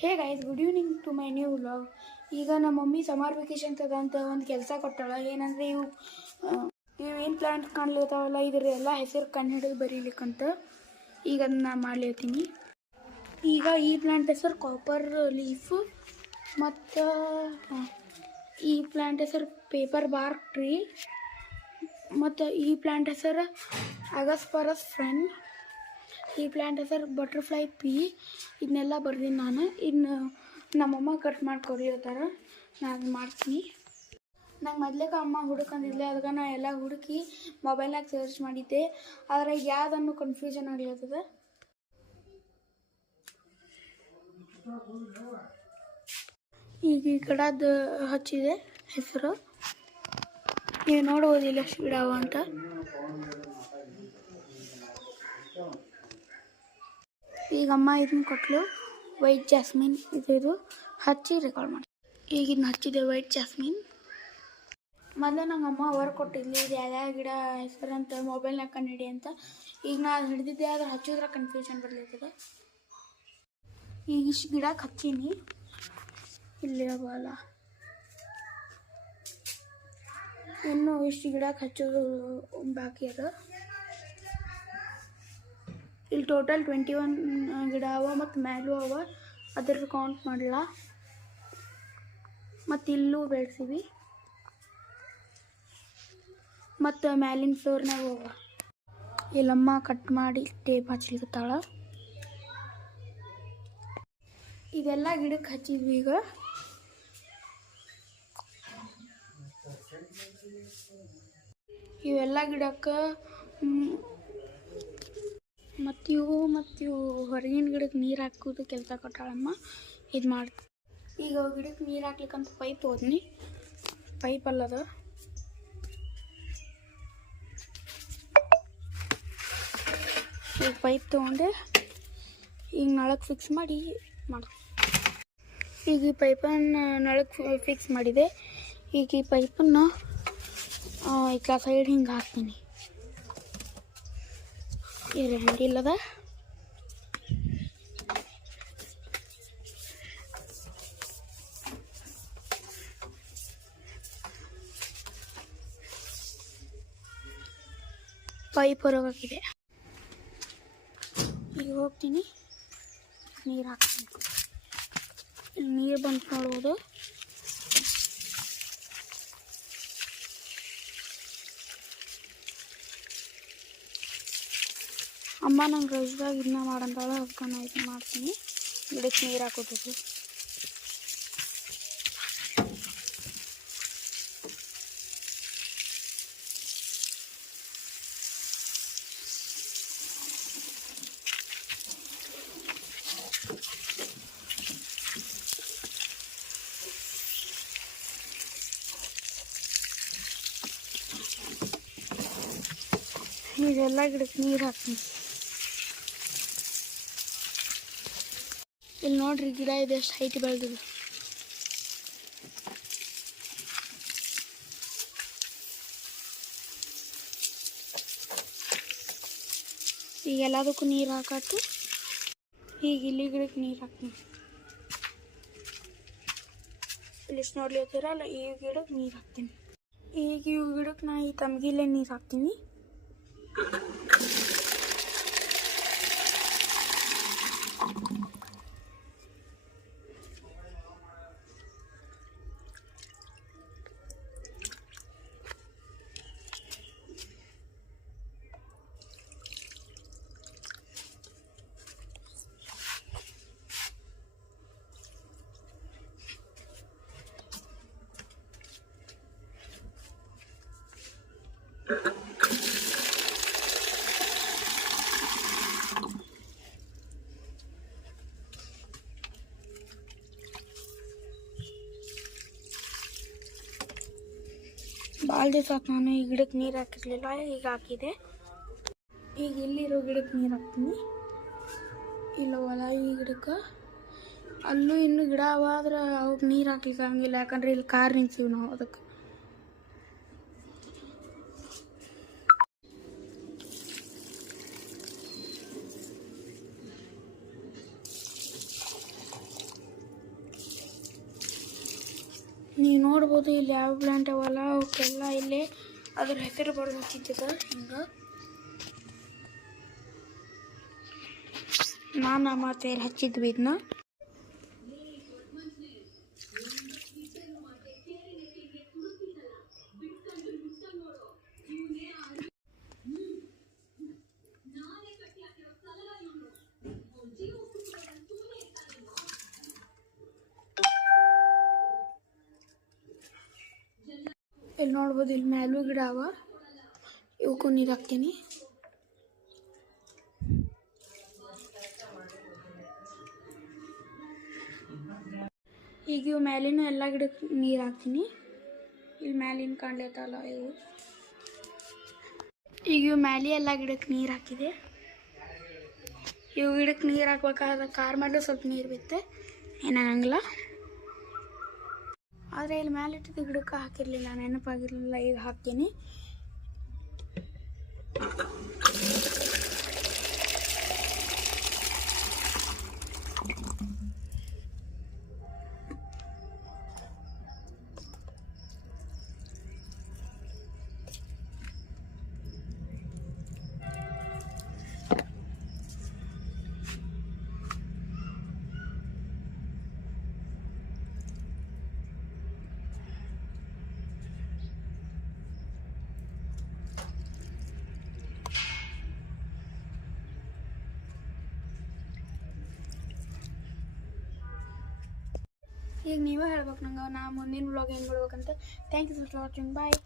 Hey guys, good evening to my new vlog. ಈಗ ನಮ್ಮ mummy summer vacation ಅಂತ ಒಂದು ಕೆಲಸ ಕೊಟ್ಟಾಳ. ಏನಂದರೆ ಇವು ಏನು ಪ್ಲಾಂಟ್ ಕಾಣ್ಲಿರ್ತಾವಲ್ಲ, ಇದ್ರ ಎಲ್ಲ ಹೆಸರು ಕಂಡು ಹಿಡಿದು ಬರೀಲಿಕ್ಕಂತ ಈಗ ಅದನ್ನ ನಾನು ಮಾಡ್ಲಿರ್ತೀನಿ. ಈಗ ಈ ಪ್ಲಾಂಟ್ ಹೆಸರು ಕಾಪರ್ ಲೀಫು, ಮತ್ತು ಈ ಪ್ಲಾಂಟ್ ಹೆಸರು ಪೇಪರ್ ಬಾರ್ಕ್ ಟ್ರೀ, ಮತ್ತು ಈ ಪ್ಲಾಂಟ್ ಹೆಸರು ಅಗಸ್ಪರಸ್ ಫ್ರೆಂಡ್, ಈ ಪ್ಲಾಂಟ್ ಹೆಸರು ಬಟರ್ಫ್ಲೈ ಪೀ. ಇದನ್ನೆಲ್ಲ ಬರ್ದೀನಿ ನಾನು. ಇನ್ನು ನಮ್ಮಮ್ಮ ಕಟ್ ಮಾಡಿ ಕೊರಿರ್ತಾರೆ, ನಾನು ಮಾಡ್ತೀನಿ. ನಂಗೆ ಮೊದಲೇಕ ಅಮ್ಮ ಹುಡುಕಂದಿದ್ಲೆ, ಅದಕ್ಕೆ ನಾ ಎಲ್ಲ ಹುಡುಕಿ ಮೊಬೈಲ್ನಾಗ ಸರ್ಚ್ ಮಾಡಿದ್ದೆ. ಆದರೆ ಯಾವುದನ್ನು ಕನ್ಫ್ಯೂಷನ್ ಆಗ್ಲತ್ತದ. ಈಗ ಈ ಗಿಡದ ಹಚ್ಚಿದೆ ಹೆಸರು, ನೀವು ನೋಡ್ಬೋದಿಲ್ಲ ಎಷ್ಟು ಗಿಡವ ಅಂತ. ಈಗ ಅಮ್ಮ ಇದನ್ನ ಕೊಟ್ಟಲು, ವೈಟ್ ಜಾಸ್ಮಿನ್. ಇದು ಹಚ್ಚಿ ರೆಕಾರ್ಡ್ ಮಾಡಿ. ಈಗ ಇದನ್ನ ಹಚ್ಚಿದೆ ವೈಟ್ ಜಾಸ್ಮಿನ್. ಮೊದಲೇ ನಂಗೆ ಅಮ್ಮ ವರ್ಕ್ ಕೊಟ್ಟಿದ್ಲಿ, ಇದು ಯಾವ್ಯಾವ ಗಿಡ ಹೆಸರು ಅಂತ ಮೊಬೈಲ್ನಾಗ ಕಂಡು ಹಿಡಿ ಅಂತ. ಈಗ ನಾ ಅದು ಹಿಡಿದಿದ್ದೆ, ಆದ್ರೆ ಹಚ್ಚಿದ್ರೆ ಕನ್ಫ್ಯೂಷನ್ ಬರ್ಲಿರ್ತದೆ. ಈಗ ಇಷ್ಟು ಗಿಡಕ್ಕೆ ಹಚ್ಚೀನಿ, ಇಲ್ಲಿ ಅವಲ್ಲ ಇನ್ನೂ ಇಷ್ಟು ಗಿಡಕ್ಕೆ ಹಚ್ಚೋದು ಬಾಕಿ ಅದ. ಇಲ್ಲಿ ಟೋಟಲ್ 21 ಗಿಡ ಅವ, ಮತ್ತು ಮ್ಯಾಲೂ ಅವ, ಅದ್ರದ್ದು ಕೌಂಟ್ ಮಾಡಲ್ಲ. ಮತ್ತು ಇಲ್ಲೂ ಬೆಳೆಸೀವಿ, ಮತ್ತು ಮ್ಯಾಲಿನ ಫ್ಲೋರ್ನಾಗ ಹೋಗ. ಇಲ್ಲಮ್ಮ ಕಟ್ ಮಾಡಿ ಟೇಪ್ ಹಚ್ಲಿಕತ್ತಾಳ. ಇದೆಲ್ಲ ಗಿಡಕ್ಕೆ ಹಚ್ಚಿದ್ವಿ. ಈಗ ಇವೆಲ್ಲ ಗಿಡಕ್ಕೆ ಮತ್ತಿವು ಹೊರಗಿನ ಗಿಡಕ್ಕೆ ನೀರು ಹಾಕೋದು ಕೆಲಸ ಕೊಟ್ಟಾಳಮ್ಮ. ಇದು ಮಾಡಿ ಈಗ ಗಿಡಕ್ಕೆ ನೀರು ಹಾಕ್ಲಿಕ್ಕಂತ ಪೈಪ್ ಹೋದ್ನಿ. ಪೈಪ್ ಅಲ್ಲದ, ಈಗ ಪೈಪ್ ತೊಗೊಂಡೆ ಈಗ ನಳಕ್ಕೆ ಫಿಕ್ಸ್ ಮಾಡಿ ಈಗ ಈ ಪೈಪನ್ನು ನಳಕ್ಕೆ ಫಿಕ್ಸ್ ಮಾಡಿದೆ. ಈಗ ಈ ಪೈಪನ್ನು ಈ ಸೈಡ್ ಹಿಂಗೆ ಹಾಕ್ತೀನಿ. ಇದು ಹ್ಯಾಂಡಿಲ್ಲದ. ಪೈಪ್ ಹೊರಗಾಕಿದೆ. ಈಗ ಹೋಗ್ತೀನಿ, ನೀರು ಹಾಕ್ತೀನಿ. ಇಲ್ಲಿ ನೀರು ಬಂದು ನೋಡ್ಬೋದು. ಅಮ್ಮ ನಂಗೆ ರಜ್ದಾಗ ಇದನ್ನ ಮಾಡಂತಾಳ, ಅದಕ್ಕೆ ನಾನು ಇದನ್ನ ಮಾಡ್ತೀನಿ. ಗಿಡಕ್ಕೆ ನೀರು ಹಾಕೋದು. ಇದೆಲ್ಲ ಗಿಡಕ್ಕೆ ನೀರು ಹಾಕ್ತೀನಿ. ಇಲ್ಲಿ ನೋಡ್ರಿ, ಗಿಡ ಇದೆ ಎಷ್ಟು ಹೈಟ್ ಬೆಳೆದಿದೆ. ಈಗ ಎಲ್ಲದಕ್ಕೂ ನೀರು ಹಾಕತ್ತು. ಈಗ ಇಲ್ಲಿ ಗಿಡಕ್ಕೆ ನೀರು ಹಾಕ್ತೀನಿ. ಇಲ್ಲಿ ಎಷ್ಟು ನೋಡ್ಲಿರ್ತೀರಲ್ಲ, ಈ ಗಿಡಕ್ಕೆ ನೀರು ಹಾಕ್ತೀನಿ. ಈಗ ಇವು ಗಿಡಕ್ಕೆ ನಾ ಈ ತಮ್ಗಿಲ್ಲೇ ನೀರು ಹಾಕ್ತೀನಿ. ಭಾಳ ದಿವಸ ಆಯ್ತು ನಾನು ಈ ಗಿಡಕ್ಕೆ ನೀರು ಹಾಕಿರ್ಲಿಲ್ಲ, ಈಗ ಹಾಕಿದೆ. ಈಗ ಇಲ್ಲಿರೋ ಗಿಡಕ್ಕೆ ನೀರು ಹಾಕ್ತೀನಿ. ಇಲ್ಲವಲ್ಲ ಈ ಗಿಡಕ್ಕೆ, ಅಲ್ಲೂ ಇನ್ನೂ ಗಿಡ ಅವ, ಆದ್ರೆ ಅವಕ್ಕೆ ನೀರು ಹಾಕ್ಲಿಕ್ಕೆ ಹಂಗಿಲ್ಲ, ಯಾಕಂದ್ರೆ ಇಲ್ಲಿ ಕಾರ್ ನಿಲ್ಸೀವಿ ನಾವು. ಅದಕ್ಕೆ ನೀವು ನೋಡ್ಬೋದು ಇಲ್ಲಿ ಯಾವ ಪ್ಲಾಂಟ್ ಅವಲ್ಲ ಅವಕ್ಕೆಲ್ಲ ಇಲ್ಲಿ ಅದ್ರ ಹೆಸರು ಬರೆದು ಹಚ್ಚಿದ್ದ ಹಿಂಗೆ ನಾನು ಮತ್ತೆ ಹಚ್ಚಿದ್ವಿ ಇದನ್ನ. ಇಲ್ಲಿ ನೋಡ್ಬೋದು ಇಲ್ಲಿ ಮ್ಯಾಲೂ ಗಿಡ ಅವ, ಇವಕ್ಕೂ ನೀರು ಹಾಕ್ತೀನಿ. ಈಗ ಇವು ಮ್ಯಾಲಿನ ಎಲ್ಲ ಗಿಡಕ್ಕೆ ನೀರು ಹಾಕ್ತೀನಿ. ಇಲ್ಲಿ ಮ್ಯಾಲಿನ ಕಾಣ್ಲತ್ತಲ್ಲ ಇವು, ಈಗ ಇವು ಮ್ಯಾಲೆ ಎಲ್ಲ ಗಿಡಕ್ಕೆ ನೀರು ಹಾಕಿದೆ. ಇವು ಗಿಡಕ್ಕೆ ನೀರು ಹಾಕ್ಬೇಕಾದ್ರೆ ಕಾರ್ ಮಾಡಲು ಸ್ವಲ್ಪ ನೀರು ಬಿತ್ತೆ, ಏನಾಗಂಗಿಲ್ಲ. ಆದರೆ ಇಲ್ಲಿ ಮೇಲೆ ಇಟ್ಟಿದ್ದು ಗಿಡಕ್ಕೆ ಹಾಕಿರಲಿಲ್ಲ, ನೆನಪಾಗಿರಲಿಲ್ಲ, ಈಗ ಹಾಕ್ತೀನಿ. ಈಗ ನೀವೇ ಹೇಳ್ಬೇಕು ನಂಗೆ ನಾ ಮುಂದಿನ ವ್ಲಾಗ್ ಏನು ಮಾಡ್ಬೇಕಂತ. Thank you for watching, bye.